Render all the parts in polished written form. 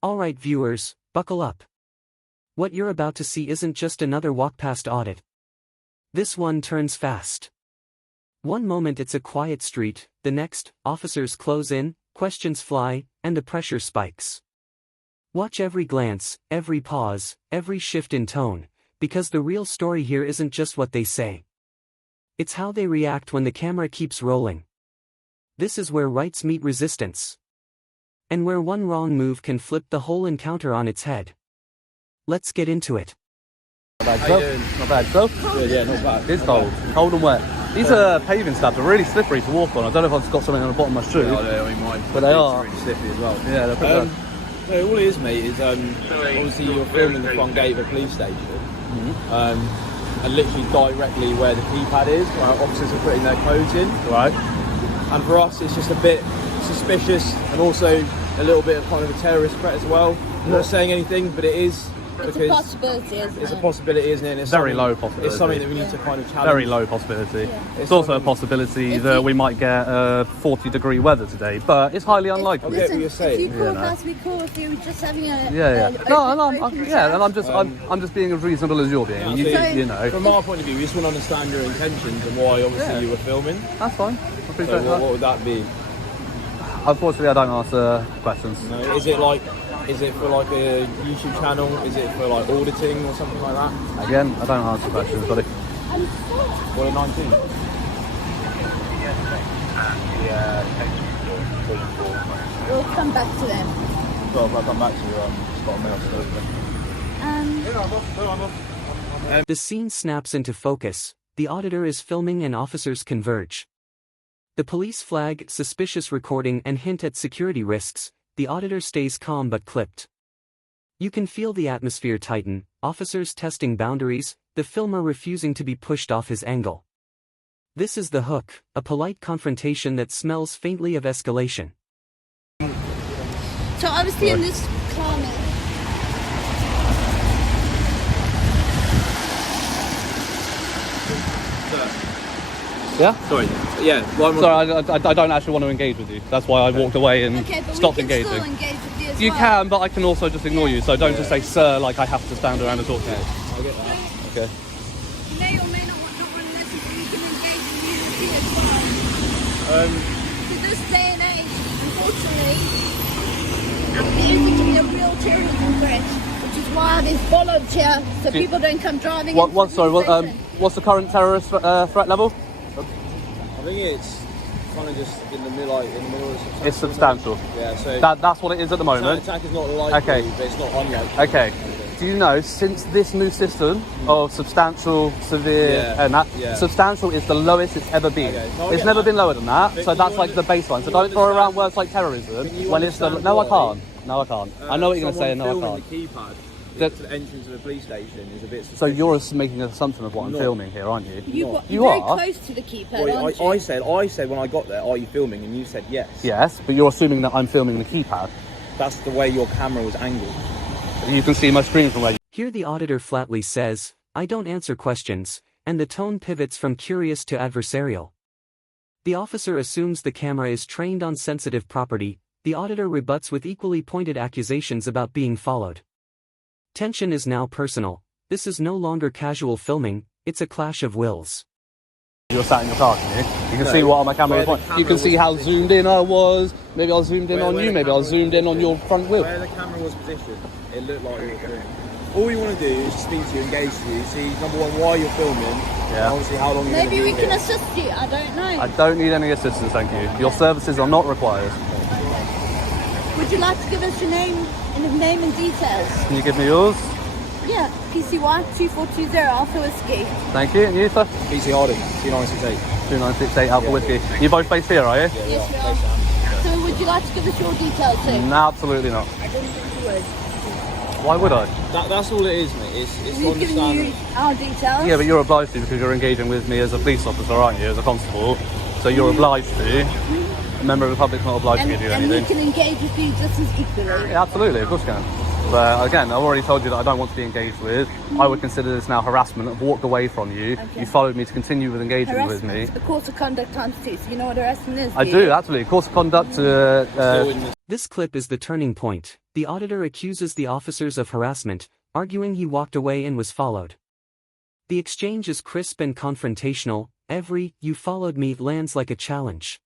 Alright viewers, buckle up. What you're about to see isn't just another walk past audit. This one turns fast. One moment it's a quiet street, the next, officers close in, questions fly, and the pressure spikes. Watch every glance, every pause, every shift in tone, because the real story here isn't just what they say. It's how they react when the camera keeps rolling. This is where rights meet resistance. And where one wrong move can flip the whole encounter on its head. Let's get into it. Not bad, bro. Not bad, bro. Good, yeah, not bad. It's cold. Cold and wet. These paving slabs are really slippery to walk on. I don't know if I've just got something on the bottom of my shoe. Yeah, I mean, mine. But they are. Really slippery as well. Yeah, they're pretty bad. No, all it is, mate, is obviously you're filming the front gate of a police station. And literally directly where the keypad is, where officers are putting their codes in. Right. And for us, it's just a bit suspicious and also a little bit of kind of a terrorist threat as well. I'm not saying anything, but it is. It's a possibility, isn't it? It's a possibility, isn't it? And it's Very low possibility. It's something that we need to kind of challenge. Very low possibility. Yeah. It's also a possibility that we might get 40-degree weather today, but it's highly unlikely. I get what you're saying. If you call us, we call if you're just having a... Yeah. No, and I'm just chat. I'm just being as reasonable as you're being. You know. From our point of view, we just want to understand your intentions and why obviously you were filming. That's fine. I appreciate So that. what would that be? Unfortunately, I don't answer questions. No, is it for like a YouTube channel? Is it for like auditing or something like that? Again, I don't answer questions, buddy. What a 19. We'll come back to them. So if I come back to you, The scene snaps into focus, the auditor is filming and officers converge. The police flag, suspicious recording and hint at security risks, the auditor stays calm but clipped. You can feel the atmosphere tighten, officers testing boundaries, the filmer refusing to be pushed off his angle. This is the hook, a polite confrontation that smells faintly of escalation. So obviously in this climate... Yeah? Sorry. Yeah. Sorry, I don't actually want to engage with you. That's why I walked away and stopped engaging. Still engage with you as You well. can, but I can also just ignore you. So don't just say, sir, like I have to stand around and talk to you. I get that. Okay. You may or may not want to unless you can engage with you as well. To this day and age, unfortunately, music can be a real terrorism threat, which is why there's bollards here, so people don't come driving. What's the current terrorist threat level? I think it's kind of just in the middle, of the It's substantial. Yeah, so That's what it is at the moment. attack is not likely, but it's not unlikely. Okay. Do you know, since this new system of substantial, severe, and that, substantial is the lowest it's ever been. Okay, no, It's never been lower than that, so that's like the baseline. So don't throw around words like terrorism when it's the... No, I can't. No, I can't. I know what you're going to say, and no, I can't. The keypad to the entrance of the police station is a bit suspicious. So you're making an assumption of what I'm filming here, aren't you? You're You very are? close to the keypad, Wait, aren't you? I said when I got there, are you filming? And you said yes. Yes, but you're assuming that I'm filming the keypad. That's the way your camera was angled. You can see my screen from where you... Here the auditor flatly says, I don't answer questions, and the tone pivots from curious to adversarial. The officer assumes the camera is trained on sensitive property, the auditor rebuts with equally pointed accusations about being followed. Tension is now personal, this is no longer casual filming, it's a clash of wills. You're sat in your car, can you? You can see what on my camera was. You can see how zoomed in I was. Maybe I was zoomed in on you, maybe I was zoomed in on your front wheel. Where the camera was positioned, it looked like you were filming. All we want to do is speak to you, engage with you, see, number one, why you're filming, and obviously how long you're going to Maybe be we can here. assist you, I don't know. I don't need any assistance, thank you. Your services are not required. Would you like to give us your name and details? Can you give me yours? Yeah, PCY 2420 Alpha Whiskey. Thank you. And you, sir? PC Audit, 2968. 2968 Alpha Whiskey. You both based here, are you? Yes, we are. So would you like to give us your details too? No, absolutely not. I didn't think you would. Why would I? That's all it is, mate. It's to We've given understand. you our details. Yeah, but you're obliged to because you're engaging with me as a police officer, aren't you, as a constable? So you're obliged to. A member of the public's not obliged to give you and we anything. can engage with you just as equally. Yeah, absolutely, of course you can. But again, I've already told you that I don't want to be engaged with. I would consider this now harassment. I've walked away from you. Okay. You followed me to continue with engaging with Harassment, me. the course of conduct times 2. So you know what harassment is? I do, absolutely. Course of conduct. This clip is the turning point. The auditor accuses the officers of harassment, arguing he walked away and was followed. The exchange is crisp and confrontational. Every "you followed me" lands like a challenge.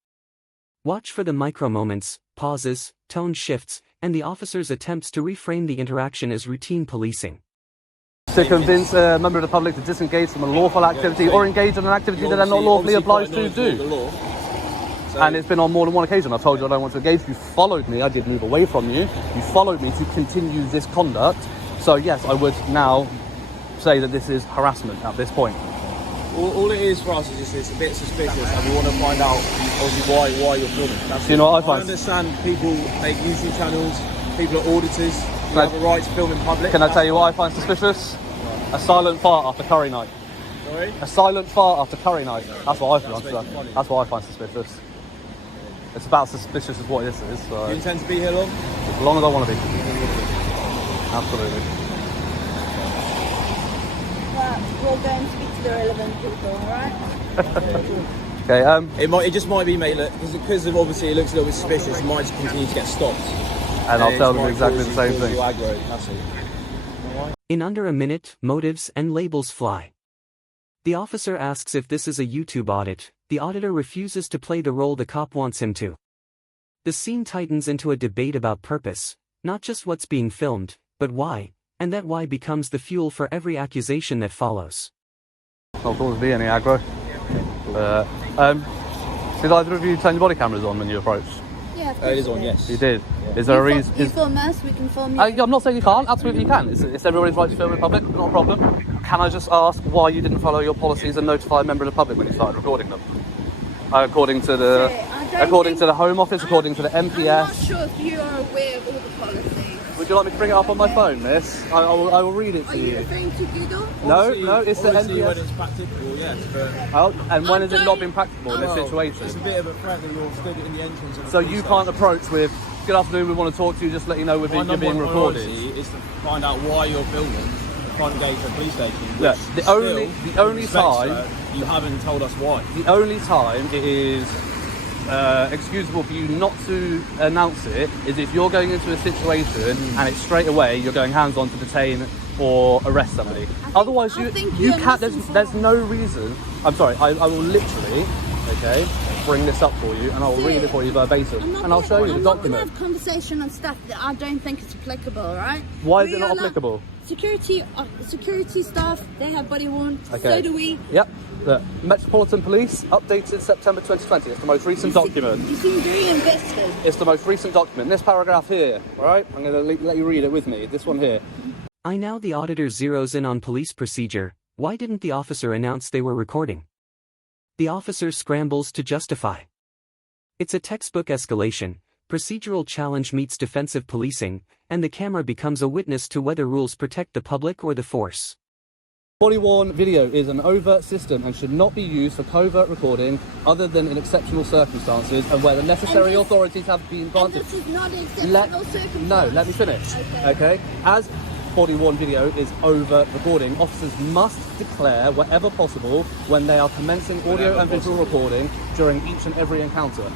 Watch for the micro moments, pauses, tone shifts, and the officer's attempts to reframe the interaction as routine policing. To convince a member of the public to disengage from a lawful activity or engage in an activity that they're not lawfully obliged to do. And it's been on more than one occasion. I've told you I don't want to engage. You followed me. I did move away from you. You followed me to continue this conduct. So yes, I would now say that this is harassment at this point. All it is for us is just it's a bit suspicious, and we want to find out obviously why you're filming. That's you know what I find? I understand people make YouTube channels, people are auditors, you have a right to film in public. Can I tell you what I find suspicious? A silent fart after curry night. Sorry? A silent fart after curry night. That's what I find. That's what I find suspicious. It's about suspicious as what this is. So. Do you intend to be here long? As long as I want to be. Absolutely. We'll go and speak to the relevant people, alright? Okay, It just might be, mate, because of obviously it looks a little bit suspicious, it might just continue to get stopped. And I'll tell them exactly the same thing. That's all. In under a minute, motives and labels fly. The officer asks if this is a YouTube audit. The auditor refuses to play the role the cop wants him to. The scene tightens into a debate about purpose, not just what's being filmed, but why, and that why becomes the fuel for every accusation that follows. Not going to be any aggro. Did either of you turn your body cameras on when you approached? Yeah, It is on, yes. You did. Yeah. Is there a reason? You film us, we can film you. I'm not saying you can't. Absolutely you can. It's everybody's right to film in public. Not a problem. Can I just ask why you didn't follow your policies and notify a member of the public when you started recording them? According to the Home Office, according to the MPS. I'm not sure if you are aware of all the policies. Would you like me to bring it up on my phone, miss? I will read it to you. Are you referring to Google? No, it's the Obviously MPS. when it's practicable, yes, but... And when has it not been practicable in this situation? It's a bit of a threat that you're stood in the entrance of the So police you station. can't approach with, "Good afternoon, we want to talk to you, just let you know My you're number being one recorded." priority is to find out why you're filming the front gate of the police station. Look, which the still, only respect, time- sir, you haven't told us why. The only time it is excusable for you not to announce it is if you're going into a situation and it's straight away you're going hands on to detain or arrest somebody. Otherwise you can't, there's no reason. I'm sorry, I will literally, okay, bring this up for you and I will read it for you verbatim and I'll show you the document. I'm not going to have conversation on stuff that I don't think is applicable, right? Why is it not applicable? Security staff, they have body worn, Okay. so do we. Yep. The Metropolitan Police, updated September 2020. It's the most recent document. You seem very invested. It's the most recent document. This paragraph here, all right? I'm going to let you read it with me. This one here. Now the auditor zeroes in on police procedure. Why didn't the officer announce they were recording? The officer scrambles to justify. It's a textbook escalation. Procedural challenge meets defensive policing, and the camera becomes a witness to whether rules protect the public or the force. Body-worn video is an overt system and should not be used for covert recording other than in exceptional circumstances and where the necessary authorities have been granted. And this is not an exceptional circumstance. No, let me finish. Okay. As body-worn video is overt recording, officers must declare wherever possible when they are commencing audio and visual recording during each and every encounter.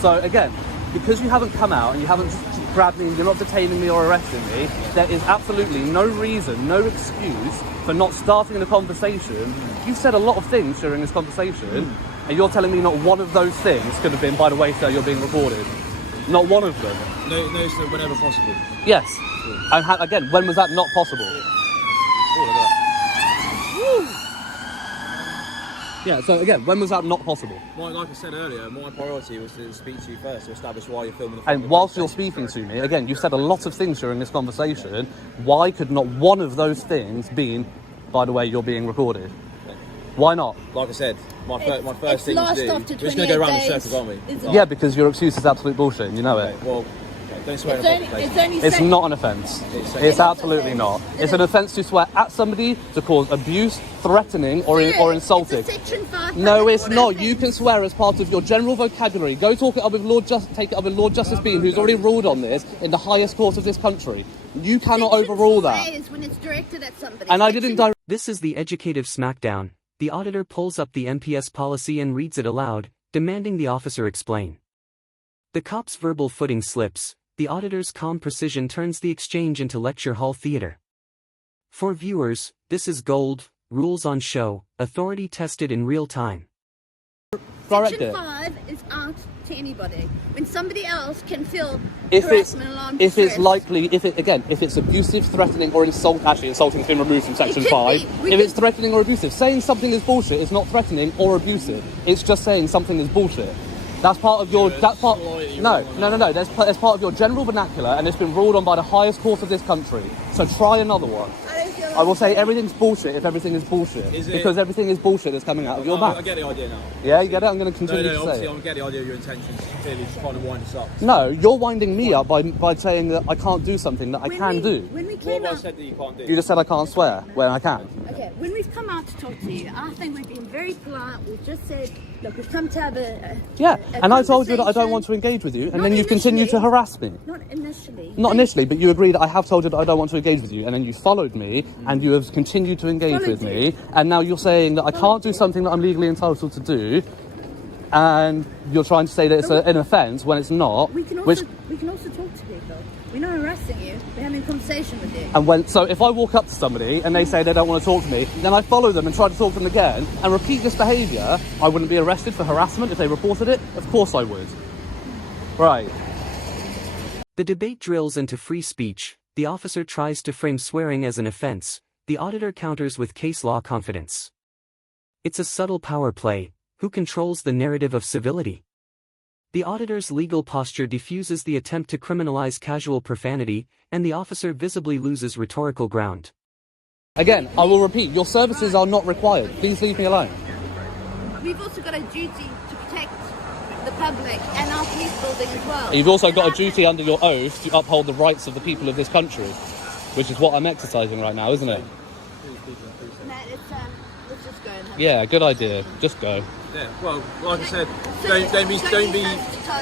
So again, because you haven't come out and you haven't grabbed me, you're not detaining me or arresting me, there is absolutely no reason, no excuse for not starting the conversation. You've said a lot of things during this conversation, and you're telling me not one of those things could have been, by the way, sir, you're being recorded. Not one of them. No, sir, whenever possible. Yes. And again, when was that not possible? All of that. Yeah, so again, when was that not possible? Like I said earlier, my priority was to speak to you first to establish why you're filming the front And of the whilst police you're station. speaking to me, again, you've said a lot of things during this conversation. Why could not one of those things be, by the way, you're being recorded? Why not? Like I said, my first it's thing to lost do. We're after just going to go 28 around in days. circles, aren't we? It's Yeah, because your excuse is absolute bullshit, and you know it. Okay, well, don't swear in It's a only, public it's place. only It's second. not an offence. It's It's absolutely not. It's an offence to swear at somebody, to cause abuse, threatening, or insulting. It's a section 5. No, it's not. You can swear as part of your general vocabulary. Go talk it up with take it up with Lord Justice Bean, who's already ruled on this in the highest court of this country. You cannot overrule that. When it's directed at somebody. And I didn't direct. This is the educative smackdown. The auditor pulls up the MPS policy and reads it aloud, demanding the officer explain. The cop's verbal footing slips, the auditor's calm precision turns the exchange into lecture hall theater. For viewers, this is gold, rules on show, authority tested in real time. Section 5 is out to anybody. When somebody else can feel If harassment alarm it's distress. likely, if it's abusive, threatening, or actually insulting's been removed from section could 5. be. If it's threatening or abusive, saying something is bullshit is not threatening or abusive. It's just saying something is bullshit. That's part of your. That's part. No. That's part of your general vernacular, and it's been ruled on by the highest court of this country. So try another one. I will say everything's bullshit if everything is bullshit. Because everything is bullshit that's coming out of your mouth. I get the idea now. Yeah, you get it? I'm going to continue to say obviously, it. I get the idea of your intentions. Clearly, just trying to wind us up. No, you're winding me up by saying that I can't do something that I can do. When we What came have I out, said that you can't do? You just said I can't swear when I can. okay, when we've come out to talk to you, I think we've been very polite. We've just said, look, we've come to have a And I told you that I don't conversation. want to engage with you, and Not then you've continued to initially. harass me. Not initially. Not initially, but you agreed that I have told you that I don't want to engage with you, and then you followed me, and you have continued to engage Followed with you. me, and now you're saying that I can't do you. something that I'm legally entitled to do, and you're trying to say that it's an offence when it's not. We can also talk to people. We're not harassing you. We're having a conversation with you. And so if I walk up to somebody and they say they don't want to talk to me, then I follow them and try to talk to them again and repeat this behaviour, I wouldn't be arrested for harassment if they reported it? Of course I would. Right. The debate drills into free speech, the officer tries to frame swearing as an offense, the auditor counters with case law confidence. It's a subtle power play. Who controls the narrative of civility? The auditor's legal posture diffuses the attempt to criminalize casual profanity, and the officer visibly loses rhetorical ground. Again, I will repeat, your services are not required. Please leave me alone. We've also got a duty to protect the public and our police building as well. You've also got a duty under your oath to uphold the rights of the people of this country, which is what I'm exercising right now, isn't it? No, let's just go and have Yeah, good idea. Just go. Yeah. Well, like I said, don't be,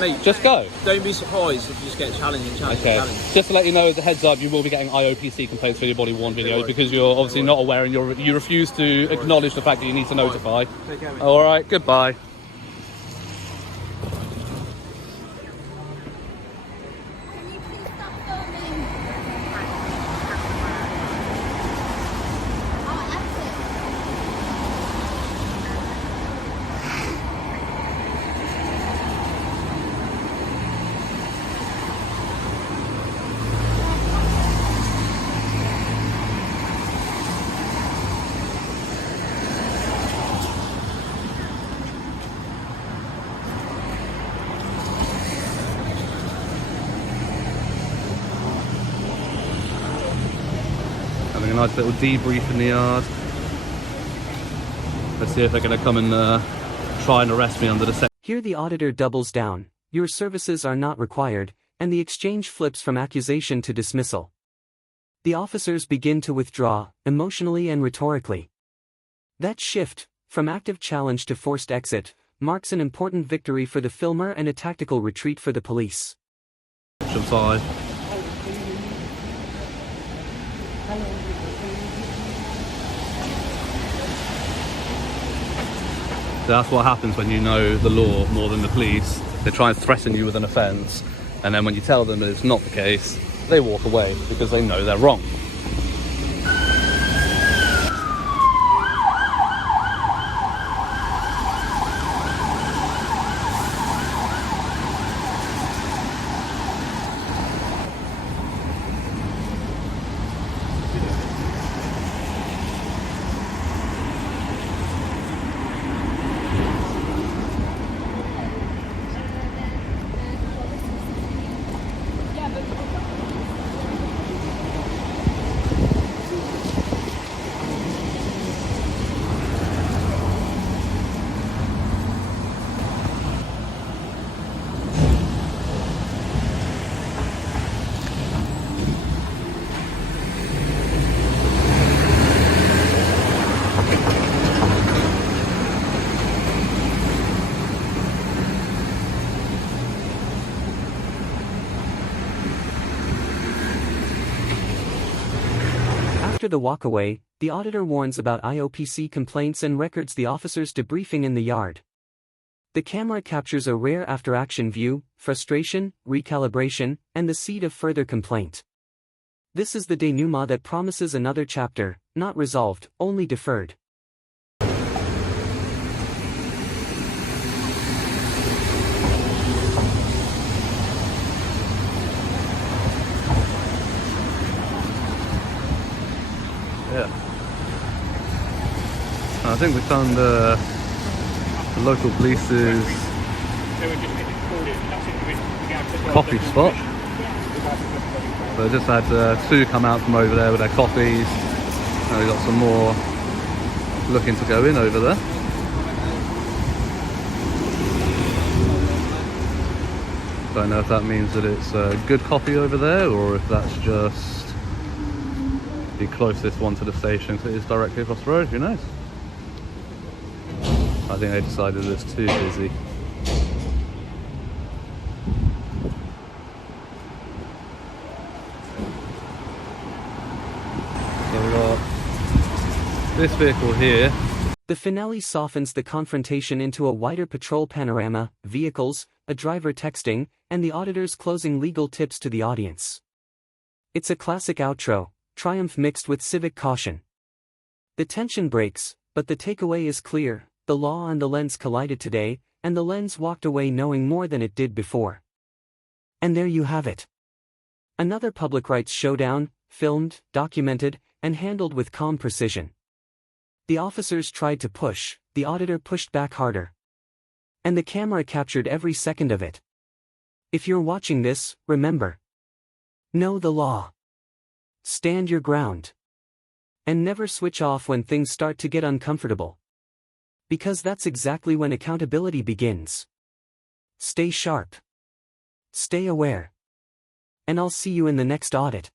mate. Just go. Don't be surprised if you just get challenged and challenged Okay. and challenged. Just to let you know, as a heads up, you will be getting IOPC complaints for your body worn videos because you're obviously not aware and you refuse to acknowledge the fact that you need to notify. Take care, mate. All right. Goodbye. Can you please stop filming? Oh, that's it. Having a nice little debrief in the yard. Let's see if they're going to come and try and arrest me under the section. Here the auditor doubles down, your services are not required, and the exchange flips from accusation to dismissal. The officers begin to withdraw, emotionally and rhetorically. That shift, from active challenge to forced exit, marks an important victory for the filmer and a tactical retreat for the police. Section 5. So that's what happens when you know the law more than the police. They try and threaten you with an offence, and then when you tell them that it's not the case, they walk away because they know they're wrong. After the walkaway, the auditor warns about IOPC complaints and records the officers' debriefing in the yard. The camera captures a rare after-action view, frustration, recalibration, and the seed of further complaint. This is the denouement that promises another chapter, not resolved, only deferred. Yeah. I think we found the local police's coffee spot. So I just had two come out from over there with their coffees. Now we've got some more looking to go in over there. Don't know if that means that it's good coffee over there, or if that's just the closest one to the station, because it is directly across the road. Who knows? I think they decided it's too busy. So we've got this vehicle here. The finale softens the confrontation into a wider patrol panorama, vehicles, a driver texting, and the auditor's closing legal tips to the audience. It's a classic outro, triumph mixed with civic caution. The tension breaks, but the takeaway is clear: the law and the lens collided today, and the lens walked away knowing more than it did before. And there you have it. Another public rights showdown, filmed, documented, and handled with calm precision. The officers tried to push, the auditor pushed back harder. And the camera captured every second of it. If you're watching this, remember: know the law. Stand your ground. And never switch off when things start to get uncomfortable. Because that's exactly when accountability begins. Stay sharp. Stay aware. And I'll see you in the next audit.